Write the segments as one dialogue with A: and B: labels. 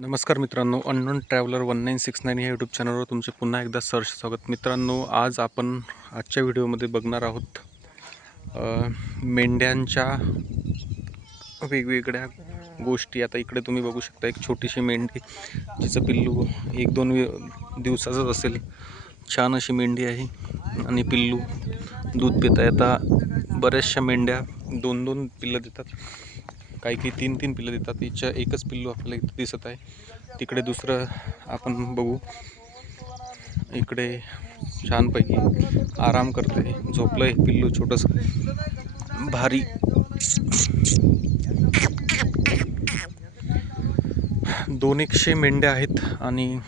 A: नमस्कार मित्रांनो unknown traveller one nine six nine या यूट्यूब चॅनलवर तुमचे पुन्हा एकदा सर्च स्वागत. मित्रांनो आज आपण आजच्या व्हिडिओमध्ये बघणार आहोत मेंढ्यांच्या वेगवेगळ्या गोष्टी. आता इकडे तुम्ही बघू शकता एक छोटीशी मेंढी जिचं पिल्लू एक दोन दिवसाचंच असेल. छान अशी मेंढी आहे आणि पिल्लू दूध पित आहे आता बऱ्याचशा मेंढ्या दोन दोन पिल्लं देतात. काही काही तीन तीन पिल्लं देतात. तिच्या एकच पिल्लू आपल्याला इथं दिसत आहे. तिकडे दुसरं आपण बघू. इकडे छानपैकी आराम करते. झोपलं आहे पिल्लू छोटंसं. भारी. दोन एकशे मेंढ्या आहेत आणि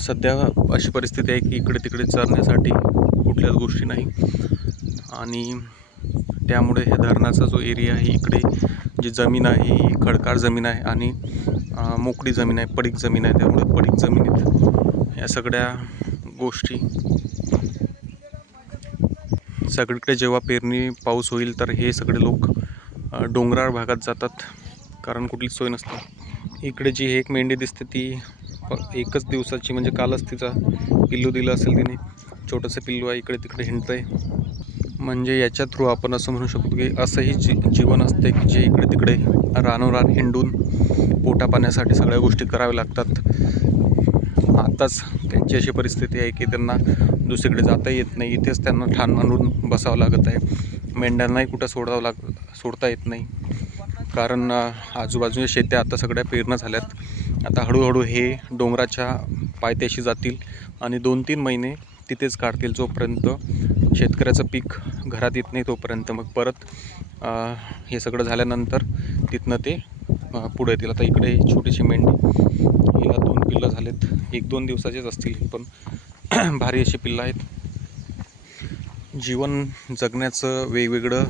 A: सध्या अशी परिस्थिती आहे की इकडे तिकडे चरण्यासाठी कुठल्याच गोष्टी नाही. आणि त्यामुळे ह्या धरणाचा जो एरिया आहे इकडे जी जमीन आहे ही खडकाळ जमीन आहे आणि मोकळी जमीन आहे पडीक जमीन आहे त्यामुळे पडीक जमिनीत या सगळ्या गोष्टी सगळीकडे जेव्हा पेरणी पाऊस होईल तर हे सगळे लोक डोंगराळ भागात जातात कारण कुठलीच सोय नसते. इकडे जी एक मेंढी दिसते ती एकच दिवसाची म्हणजे कालच तिचा पिल्लू दिलं असेल तिने. छोटंसं पिल्लू आहे इकडे तिकडे हिंडतं आहे म्हणजे याच्या थ्रू आपण असं म्हणू शकतो की असंही जी जीवन असते की जे इकडे तिकडे रानोरान हिंडून पोटा पाण्यासाठी सगळ्या गोष्टी कराव्या लागतात. आताच त्यांची अशी परिस्थिती आहे की त्यांना दुसरीकडे जाता येत नाही. इथेच त्यांना ठाण मांडून बसावं लागत आहे. मेंढ्यांनाही कुठं सोडावं लाग सोडता येत नाही. कारण आजूबाजूच्या शेत्या आता सगळ्या पेरणं झाल्यात. आता हळूहळू हे डोंगराच्या पायथ्याशी जातील आणि दोन तीन महिने तिथेच काढतील जोपर्यंत शेतकऱ्याचं पीक घरात येत नाही तोपर्यंत मग परत हे सगळं झाल्यानंतर तिथनं ते पुढे येतील. आता इकडे छोटीशी मेंढी हिला दोन पिल्लं झालेत. एक दोन दिवसाचेच असतील पण भारी अशी पिल्लं आहेत. जीवन जगण्याचं वेगवेगळं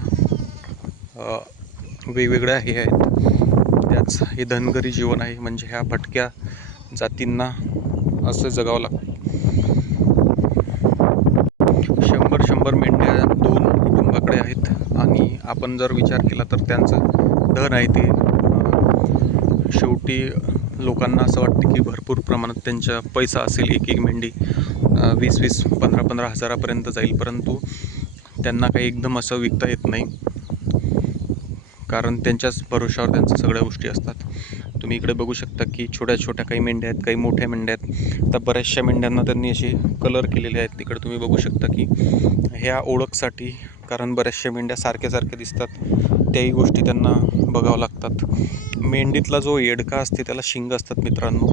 A: वेगवेगळ्या हे आहेत. त्याच हे धनगरी जीवन आहे म्हणजे ह्या भटक्या जातींना असं जगावं लागतं. शंभर शंभर मेंढ्या दोन कुटुंबाकडे आहेत. आणि आपण जर विचार केला तर त्यांचं धन आहे ते. शेवटी लोकांना असं वाटतं की भरपूर प्रमाणात त्यांचा पैसा असेल एक एक मेंढी वीस वीस पंधरा पंधरा हजारापर्यंत जाईल. परंतु त्यांना काही एकदम असं विकता येत नाही. कारण त्यांच्याच भरोशावर त्यांच्या सगळ्या गोष्टी असतात. तुम्ही इकडे बघू शकता की छोट्या छोट्या काही मेंढ्या आहेत काही मोठ्या मेंढ्या आहेत. तर बऱ्याचशा मेंढ्यांना त्यांनी असे कलर केलेले आहेत. तिकडे तुम्ही बघू शकता की ह्या ओळखसाठी कारण बऱ्याचशा मेंढ्या सारख्या सारख्या दिसतात त्याही गोष्टी त्यांना बघावं लागतात. मेंढीतला जो येडका असते त्याला शिंग असतात मित्रांनो.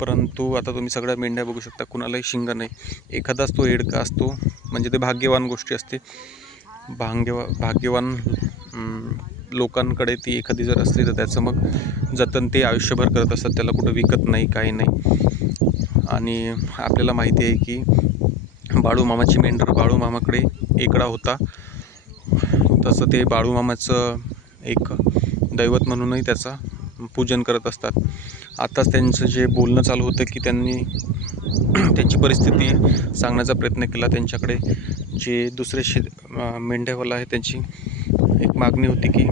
A: परंतु आता तुम्ही सगळ्या मेंढ्या बघू शकता कुणालाही शिंग नाही. एखादाच तो येडका असतो म्हणजे ते भाग्यवान गोष्टी असते. भाग्यवा भाग्यवान लोकांकडे ती एखादी जर असली तर त्याचं मग जतन ते आयुष्यभर करत असतात त्याला कुठं विकत नाही काही नाही. आणि आपल्याला माहिती आहे की बाळूमामाची मेंढर बाळूमामाकडे एकडा होता. तसं ते बाळूमामाचं एक दैवत म्हणूनही त्याचा पूजन करत असतात. आताच त्यांचं जे बोलणं चालू होतं की त्यांनी त्यांची परिस्थिती सांगण्याचा प्रयत्न केला. त्यांच्याकडे जे दुसरे शे अं, मेंढ्यावाला आहे त्यांची एक मागणी होती की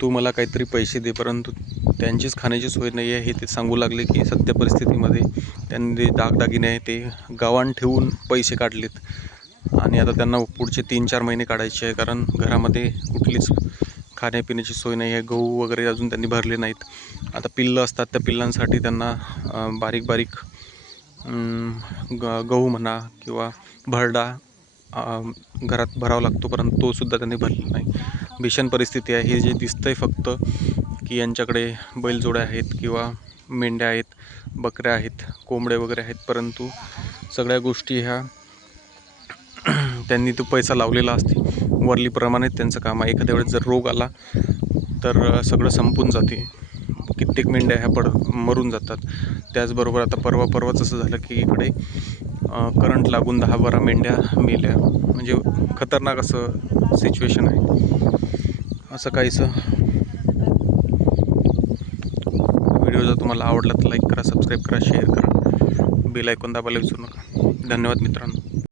A: तू मला काहीतरी पैसे दे परंतु त्यांचीच खाण्याची सोय नाही आहे. हे ते सांगू लागले की सध्या परिस्थितीमध्ये त्यांनी जे दागदागिने आहे ते गावान ठेवून पैसे काढलेत. आणि आता त्यांना पुढचे तीन चार महिने काढायचे आहे कारण घरामध्ये कुठलीच खाण्यापिण्याची सोय नाही आहे. गहू वगैरे अजून त्यांनी भरले नाहीत. आता पिल्लं असतात त्या पिल्लांसाठी त्यांना बारीक बारीक ग गहू म्हणा किंवा भरडा घरात भरावा लागतो परंतु तो सुद्धा त्यांनी भरलेला नाही. भीषण परिस्थिती आहे. हे जे आहे फक्त की यांच्याकडे बैलजोड्या आहेत किंवा मेंढ्या आहेत बकऱ्या आहेत कोंबड्या वगैरे आहेत परंतु सगळ्या गोष्टी ह्या त्यांनी तो पैसा लावलेला असते. वरलीप्रमाणे त्यांचं काम आहे. एखाद्या वेळेस जर रोग आला तर सगळं संपून जाते. कित्येक मेंढ्या ह्या पड मरून जातात. त्याचबरोबर आता परवा परवाच असं झालं की इकडे करंट लागून दहा बारा मेंढ्या मेल्या. म्हणजे खतरनाक असं सिच्युएशन आहे. असं काहीसं. व्हिडिओ जर तुम्हाला आवडला तर लाईक करा सबस्क्राईब करा शेअर करा. बेल ऐकून दाबायला विसरू नका. धन्यवाद मित्रांनो.